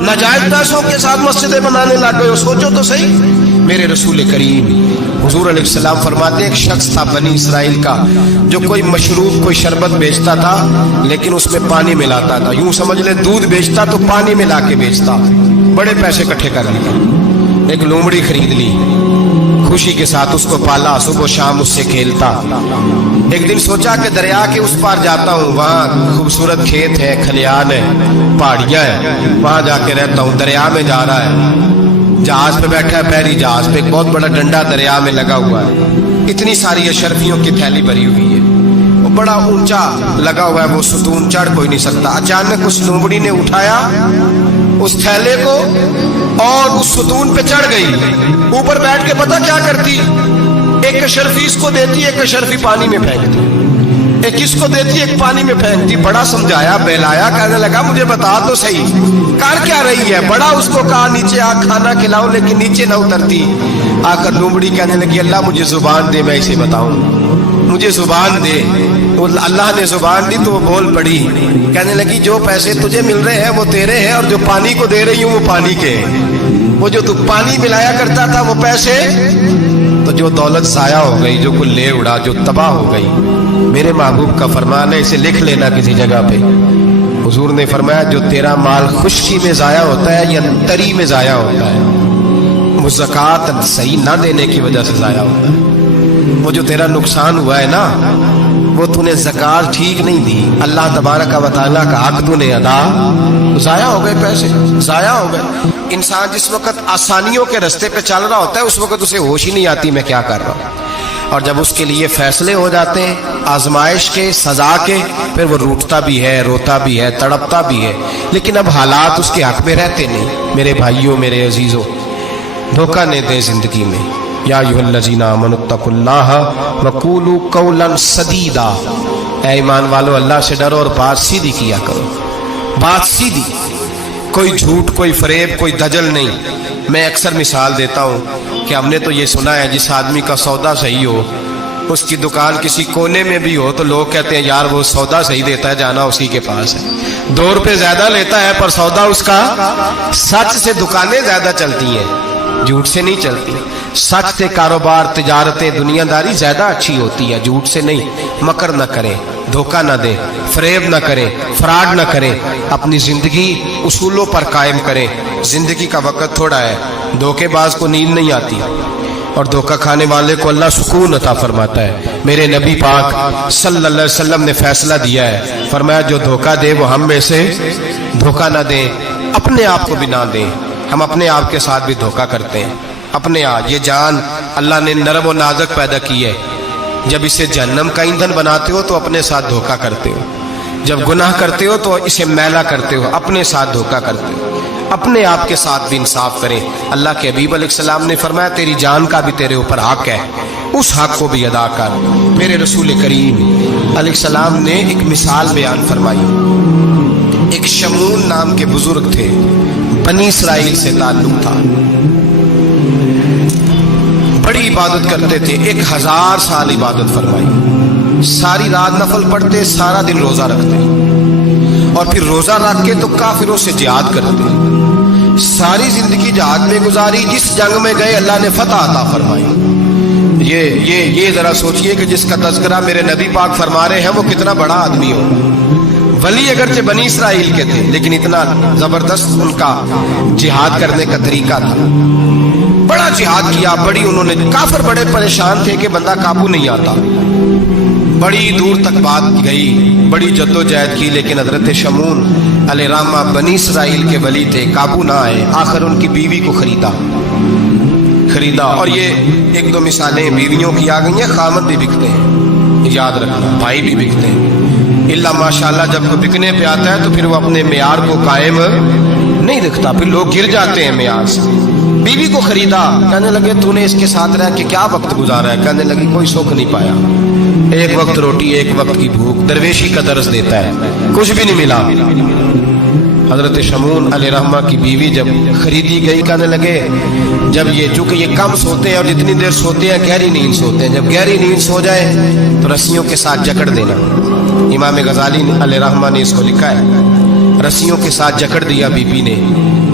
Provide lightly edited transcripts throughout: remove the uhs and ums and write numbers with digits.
नाजायज पैसों के साथ मस्जिदें बनाने लग गए हो, सोचो तो सही। मेरे रसूल करीम हुजूर अलैहिस्सलाम फरमाते एक शख्स था बनी इसराइल का जो कोई मशरूब कोई शरबत बेचता था लेकिन उसमें पानी मिलाता था। यूं समझ ले दूध बेचता तो पानी मिला के बेचता। बड़े पैसे इकट्ठे कर लिए, एक लोमड़ी खरीद ली, खुशी के साथ उसको पाला, सुबह शाम उससे खेलता। एक दिन सोचा कि दरिया के उस पार जाता हूँ, वहाँ खूबसूरत खेत है, खलियान है, पहाड़ियाँ है, वहाँ जाके रहता हूँ। दरिया में जा रहा है, जहाज पे बैठा है, बहरी जहाज पे एक बहुत बड़ा डंडा दरिया में लगा हुआ है, इतनी सारी अशरफियों की थैली भरी हुई है, वो बड़ा ऊंचा लगा हुआ है, वो सुतून चढ़ कोई नहीं सकता। अचानक उस लोमड़ी ने उठाया उस थैले को और उस सुतून पे चढ़ गई। ऊपर बैठ के पता क्या करती, एक अशरफी इसको देती, एक अशरफी पानी में फेंकती, एक इसको देती, एक पानी में फेंकती। बड़ा समझाया बहलाया, कहने लगा मुझे बता तो सही कर क्या रही है। बड़ा उसको कहा नीचे आ खाना खिलाओ, लेकिन नीचे न उतरती। आकर लोमड़ी कहने लगी अल्लाह मुझे जुबान दे, मैं इसे बताऊं, मुझे जुबान दे। तो अल्लाह ने जुबान दी तो वो बोल पड़ी, कहने लगी जो पैसे तुझे मिल रहे हैं वो तेरे हैं और जो पानी को दे रही हूँ वो पानी के। वो जो तू पानी मिलाया करता था वो पैसे, तो जो दौलत जाया हो गई, जो कुल ले उड़ा, जो तबाह हो गई। मेरे महबूब का फरमान है, इसे लिख लेना किसी जगह पे। हुजूर ने फरमाया जो तेरा माल खुशकी में जाया होता है या तरी में जाया होता है, वो ज़कात सही ना देने की वजह से जाया होता है। वो जो तेरा नुकसान हुआ है ना, वो तूने ज़कात ठीक नहीं दी, अल्लाह तबारक व तआला का हक तूने अदा, जाया हो गए पैसे, जाया हो गए। इंसान जिस वक्त आसानियों के रास्ते पे चल रहा होता है उस वक्त उसे होश ही नहीं आती मैं क्या कर रहा हूँ। और जब उसके लिए फैसले हो जाते हैं आजमाइश के, सजा के, फिर वो रूठता भी है, रोता भी है, तड़पता भी है, लेकिन अब हालात उसके हक में रहते नहीं। मेरे भाइयों, मेरे अजीजों, धोखा नहीं दे जिंदगी में। या अय्युहल्लज़ीना आमनुत्तकुल्लाह वक़ूलू क़ौलन सदीदा, ऐ ईमान वालो अल्लाह से डरो और बात सीधी किया करो, बात सीधी, कोई झूठ, कोई फरेब, कोई दजल नहीं। मैं अक्सर मिसाल देता हूँ कि हमने तो ये सुना है जिस आदमी का सौदा सही हो, उसकी दुकान किसी कोने में भी हो तो लोग कहते हैं यार वो सौदा सही देता है, जाना उसी के पास है। 2 रुपये ज्यादा लेता है पर सौदा उसका सच से, दुकानें ज्यादा चलती हैं, झूठ से नहीं चलती। सच से कारोबार, तिजारतें, दुनियादारी ज्यादा अच्छी होती है, झूठ से नहीं। मकर न करें, धोखा न दें, फरेब न करें, फ्रॉड न करें, अपनी जिंदगी उसूलों पर कायम करें। जिंदगी का वक्त थोड़ा है, धोखेबाज को नींद नहीं आती और धोखा खाने वाले को अल्लाह सुकून अता फरमाता है। मेरे नबी पाक सल्लल्लाहु अलैहि वसल्लम ने फैसला दिया है, फरमाया जो धोखा दे वो हम में से धोखा न दें, अपने आप को भी ना दें। हम अपने आप के साथ भी धोखा करते हैं, अपने आप। ये जान अल्लाह ने नरम और नाजुक पैदा की है, जब इसे जहन्नम का ईंधन बनाते हो तो अपने साथ धोखा करते हो, जब गुनाह करते हो तो इसे मैला करते हो, अपने साथ धोखा करते हो। अपने आप के साथ भी इंसाफ करें। अल्लाह के हबीब अलैहिस्सलाम ने फरमाया तेरी जान का भी तेरे ऊपर हक है, उस हक को भी अदा कर। मेरे रसूल करीम अलैहिस्सलाम ने एक मिसाल बयान फरमाई। एक शमून नाम के बुजुर्ग थे, बनी इसराइल से ताल्लुक था, बड़ी इबादत करते थे, 1000 साल इबादत फरमाई, सारी रात नफल पढ़ते, सारा दिन रोजा रखते और फिर रोजा रख के तो काफिरों से जिहाद करते। सारी जिंदगी जिहाद में गुजारी, जिस जंग में गए अल्लाह ने फतह अता फरमाई। ये जरा सोचिए कि जिसका तज़किरा मेरे नबी पाक फरमा रहे हैं वो कितना बड़ा आदमी हो। वली अगरचे बनी इसराइल के थे लेकिन इतना जबरदस्त उनका जिहाद करने का तरीका था, बड़ा जिहाद किया, बड़ी उन्होंने, काफिर बड़े परेशान थे कि बंदा काबू नहीं आता, बड़ी दूर तक बात गई, बड़ी जद्दोजहद की, लेकिन हजरत शमून अलैहिर्रहमा बनी इसराइल के वली थे, काबू ना आए। आखिर उनकी बीवी को खरीदा। और ये 1-2 मिसालें बीवियों की आ गई हैं, खामद भी बिकते हैं, याद रखना, भाई भी बिकते हैं। इल्ला माशाल्लाह जब कोई बिकने पे आता है तो फिर वो अपने मेयार को कायम नहीं रखता, फिर लोग गिर जाते हैं मेयार से। बीवी को खरीदा, कहने लगे तूने इसके साथ रह के क्या वक्त गुजारा है? कहने लगी कोई सुख नहीं पाया, एक वक्त रोटी, एक वक्त की भूख, दरवेशी का दर्स देता है, कुछ भी नहीं मिला। हजरत शमून अलैहिर्रहमा की बीवी जब खरीदी गई, कहने लगे जब ये, चूंकि ये कम सोते हैं और जितनी देर सोते हैं गहरी नींद सोते हैं, जब गहरी नींद सो जाए तो रस्सियों के साथ जकड़ देना। इमाम गजाली अलैहिर्रहमा ने इसको लिखा है रस्सियों के साथ जकड़ दिया बीबी ने।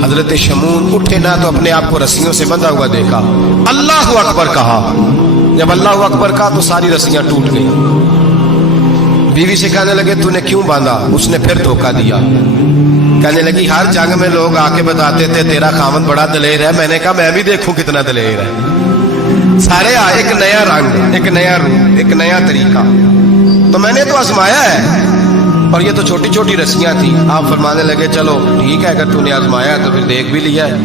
हजरत शमून उठे ना तो अपने आप को रस्सियों से बंधा हुआ देखा, अल्लाह अकबर कहा। जब अल्लाह अकबर कहा तो सारी रस्सियां टूट गई। बीवी से कहने लगे तूने क्यों बांधा? उसने फिर धोखा दिया। कहने लगी हर जंग में लोग आके बताते थे तेरा खामन बड़ा दलेर है। मैंने कहा मैं भी देखूं कितना दलेर है। सारे एक नया रंग, एक नया रूप, एक नया तरीका। तो मैंने तो आजमाया है, और ये तो छोटी छोटी रस्सियां थी। आप फरमाने लगे चलो ठीक है, अगर तूने आजमाया तो फिर देख भी लिया है।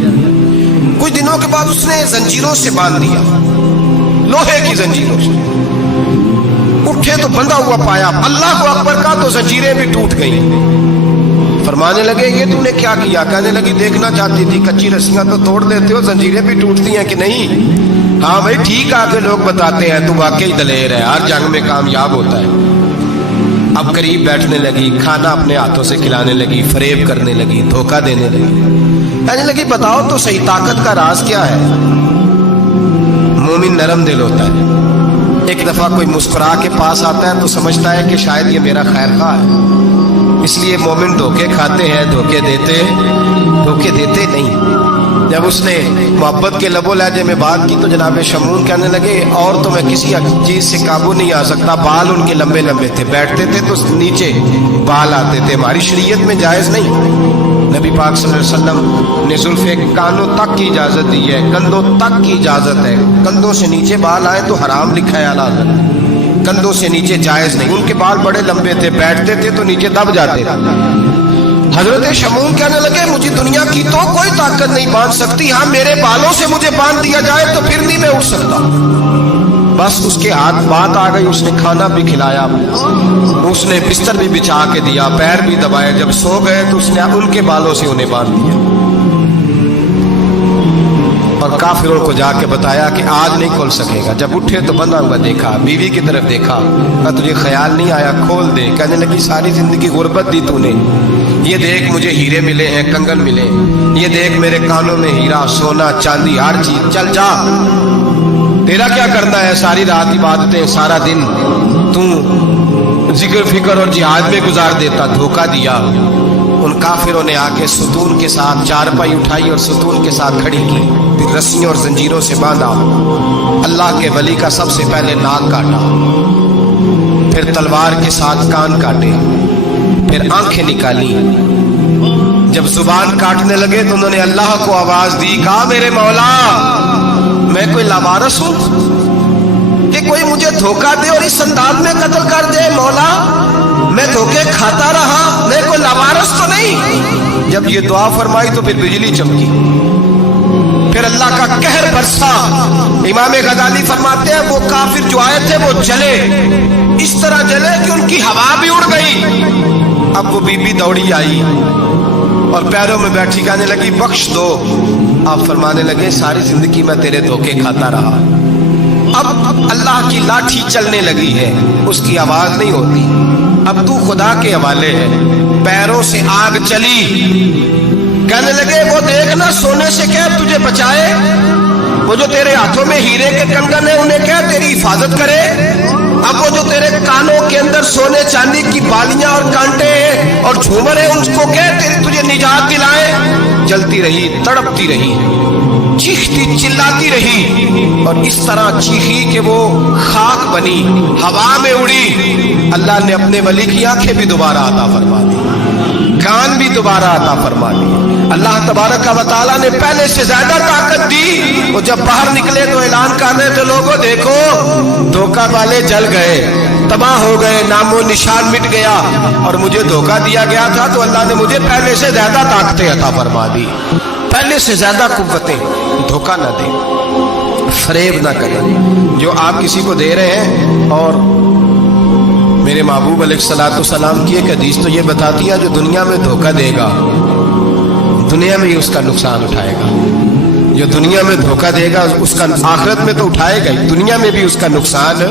कुछ दिनों के बाद उसने जंजीरों से बांध दिया, लोहे की जंजीरों से। उठे तो बंधा हुआ पाया, अल्लाह अकबर का तो जंजीरें भी टूट गई। फरमाने लगे ये तूने क्या किया? कहने लगी देखना चाहती थी, कच्ची रस्सियां तो तोड़ देते हो, जंजीरें भी टूटती हैं कि नहीं? हाँ भाई ठीक आके लोग बताते हैं तू वाकई दलेर है, हर जंग में कामयाब होता है। अब करीब बैठने लगी, खाना अपने हाथों से खिलाने लगी, फरेब करने लगी, धोखा देने लगी। कहने लगी बताओ तो सही ताकत का राज क्या है? मोमिन नरम दिल होता है। एक दफा कोई मुस्कुरा के पास आता है तो समझता है कि शायद ये मेरा खैर खा है, इसलिए मोमिन धोखे खाते हैं, धोखे देते नहीं। जब उसने मोहब्बत के लबो लहजे में बात की तो जनाब शमून कहने लगे और तो मैं किसी चीज से काबू नहीं आ सकता। बाल उनके लंबे लंबे थे, बैठते थे तो नीचे बाल आते थे, हमारी शरीयत में जायज नहीं। नबी पाक सल्लल्लाहु अलैहि वसल्लम ने जुल्फे कानों तक की इजाजत दी है, कंधों तक की इजाजत है। कंधों से नीचे बाल आए तो हराम लिखा है आला हज़रत, कंधों से नीचे जायज नहीं। उनके बाल बड़े लंबे थे, बैठते थे तो नीचे दब जाते थे। हजरत शमून कहने लगे मुझे दुनिया की तो कोई ताकत नहीं बांध सकती, हाँ मेरे बालों से मुझे बांध दिया जाए तो फिर नहीं मैं उठ सकता। बस उसके हाथ बात आ गई, उसने खाना भी खिलाया, उसने बिस्तर भी बिछा के दिया, पैर भी दबाए। जब सो गए तो उसने उनके बालों से उन्हें बांध दिया और काफिरों को जाके बताया कि आज नहीं खोल सकेगा। जब उठे तो बंधा हुआ देखा, बीवी की तरफ देखा, कहा तुझे ख्याल नहीं आया खोल दे? कहने लगी सारी जिंदगी गुर्बत दी तूने, ये देख मुझे हीरे मिले हैं, कंगन मिले, ये देख मेरे कानों में हीरा सोना चांदी हर चीज, चल जा तेरा क्या करना है? सारी रात इबादतें, सारा दिन तू जिक्र फिक्र और जिहाद में गुजार देता। धोखा दिया। उन काफिरों ने आके सुतून के साथ चारपाई उठाई और सुतून के साथ खड़ी की, फिर रस्सियों और जंजीरों से बांधा। अल्लाह के वली का सबसे पहले नाक काटा, फिर तलवार के साथ कान काटे, फिर आंखें निकाली। जब जुबान काटने लगे तो उन्होंने अल्लाह को आवाज दी, कहा मेरे मौला मैं कोई लावारस हूं कि कोई मुझे धोखा दे और इस अंदाज में कत्ल कर दे? मौला मैं धोखे खाता रहा, मैं कोई लावारस तो नहीं। जब ये दुआ फरमाई तो फिर बिजली चमकी, फिर अल्लाह का कहर बरसा। इमाम गजाली फरमाते हैं वो काफिर जो आए थे वो जले, इस तरह जले कि उनकी हवा भी उड़ गई। अब वो बीबी दौड़ी आई और पैरों में बैठी कहने लगी बख्श दो। आप फरमाने लगे सारी जिंदगी मैं तेरे धोखे खाता रहा, अब अल्लाह की लाठी चलने लगी है, उसकी आवाज नहीं होती, अब तू खुदा के हवाले है। पैरों से आग चली। कहने लगे वो देखना सोने से क्या तुझे बचाए, वो जो तेरे हाथों में हीरे के कंगन है उन्हें क्या तेरी हिफाजत करे। अब वो जो तेरे कानों के अंदर सोने चांदी की बालियां और कांटे और झूमर है उनको क्या तेरी तुझे निजात दिलाए। जलती रही, तड़पती रही, चीखती चिल्लाती रही और इस तरह चीखी कि वो खाक बनी, हवा में उड़ी। अल्लाह ने अपने वली की आंखें भी दोबारा अता फरमा दी, कान भी दोबारा अता फरमा दी। अल्लाह तबारक व तआला ने पहले से ज्यादा ताकत दी। वो जब बाहर निकले तो ऐलान कर रहे थे लोगों देखो धोखा वाले जल गए, तबाह हो गए, नामो निशान मिट गया और मुझे धोखा दिया गया था तो अल्लाह ने मुझे पहले से ज्यादा ताकतें अता फरमा दी, पहले से ज्यादा कुव्वतें। धोखा ना दें, फरेब ना करें जो आप किसी को दे रहे हैं। और मेरे महबूब अलैहिस्सलाम की एक हदीस तो ये बताती है जो दुनिया में धोखा देगा दुनिया में ही उसका नुकसान उठाएगा, जो दुनिया में धोखा देगा उसका आखिरत में तो उठाएगा ही, दुनिया में भी उसका नुकसान